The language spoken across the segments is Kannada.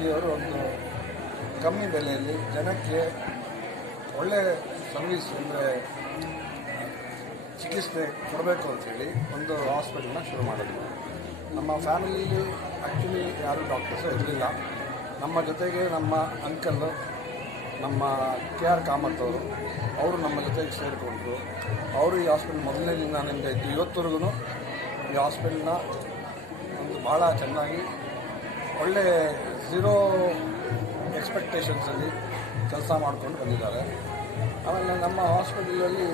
ಜಿಯವರು ಒಂದು ಕಮ್ಮಿ ಬೆಲೆಯಲ್ಲಿ ಜನಕ್ಕೆ ಒಳ್ಳೆಯ ಸರ್ವಿಸ್ ಅಂದರೆ ಚಿಕಿತ್ಸೆ ಕೊಡಬೇಕು ಅಂಥೇಳಿ ಒಂದು ಹಾಸ್ಪಿಟಲ್ನ ಶುರು ಮಾಡಿದ್ರು. ನಮ್ಮ ಫ್ಯಾಮಿಲಿಯಲ್ಲಿ ಆ್ಯಕ್ಚುಲಿ ಯಾರೂ ಡಾಕ್ಟರ್ಸು ಇರಲಿಲ್ಲ. ನಮ್ಮ ಜೊತೆಗೆ ನಮ್ಮ ಅಂಕಲ್ಲು, ನಮ್ಮ KR ಕಾಮತ್ ಅವರು ನಮ್ಮ ಜೊತೆಗೆ ಸೇರಿಕೊಂಡ್ರು. ಅವರು ಈ ಹಾಸ್ಪಿಟಲ್ ಮೊದಲನೇ ದಿನದಿಂದ ಇದ್ದು ಇವತ್ತವರೆಗೂ ಈ ಹಾಸ್ಪಿಟಲ್ನ ಒಂದು ಭಾಳ ಚೆನ್ನಾಗಿ ಒಳ್ಳೆ ಝೀರೋ ಎಕ್ಸ್ಪೆಕ್ಟೇಷನ್ಸಲ್ಲಿ ಕೆಲಸ ಮಾಡಿಕೊಂಡು ಬಂದಿದ್ದಾರೆ. ಆಮೇಲೆ ನಮ್ಮ ಹಾಸ್ಪಿಟಲಲ್ಲಿ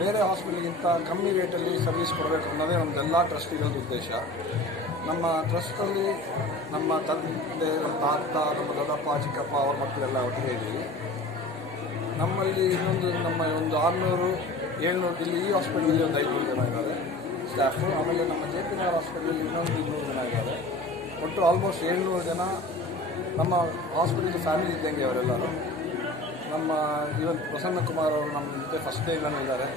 ಬೇರೆ ಹಾಸ್ಪಿಟಲ್ಗಿಂತ ಕಮ್ಮಿ ರೇಟಲ್ಲಿ ಸರ್ವಿಸ್ ಕೊಡಬೇಕು ಅನ್ನೋದೇ ನಮ್ಮದೆಲ್ಲ ಟ್ರಸ್ಟಿಗಳ ಉದ್ದೇಶ. ನಮ್ಮ ಟ್ರಸ್ಟಲ್ಲಿ ನಮ್ಮ ತಂದೆ, ನಮ್ಮ ತಾತ, ನಮ್ಮ ದೊಡ್ಡಪ್ಪ, ಚಿಕ್ಕಪ್ಪ ಅವ್ರ ಮಕ್ಕಳೆಲ್ಲ ಒಟ್ಟಿಗೆ ಇದ್ದೀವಿ. ನಮ್ಮಲ್ಲಿ ನಮ್ಮ ಒಂದು 600-700 ಇಲ್ಲಿ ಈ ಹಾಸ್ಪಿಟಲಲ್ಲಿ ಒಂದು 500 ಜನ ಇದ್ದಾರೆ ಸ್ಟಾಫು. ಆಮೇಲೆ ನಮ್ಮ JP ನಗರ್ ಹಾಸ್ಪಿಟಲಲ್ಲಿ ಇನ್ನೊಂದು 200 ಜನ ಇದ್ದಾರೆ. ಒಟ್ಟು ಆಲ್ಮೋಸ್ಟ್ 700 ಜನ ನಮ್ಮ ಹಾಸ್ಪಿಟಲ್ ಫ್ಯಾಮಿಲಿ ಇದ್ದಂಗೆ ಅವರೆಲ್ಲರೂ. ನಮ್ಮ ಇವತ್ತು ಪ್ರಸನ್ನ ಕುಮಾರ್ ಅವರು ನಮ್ಮ ಜೊತೆ ಫಸ್ಟ್ ಡೇಯಿಂದಲೂ ಇದ್ದಾರೆ.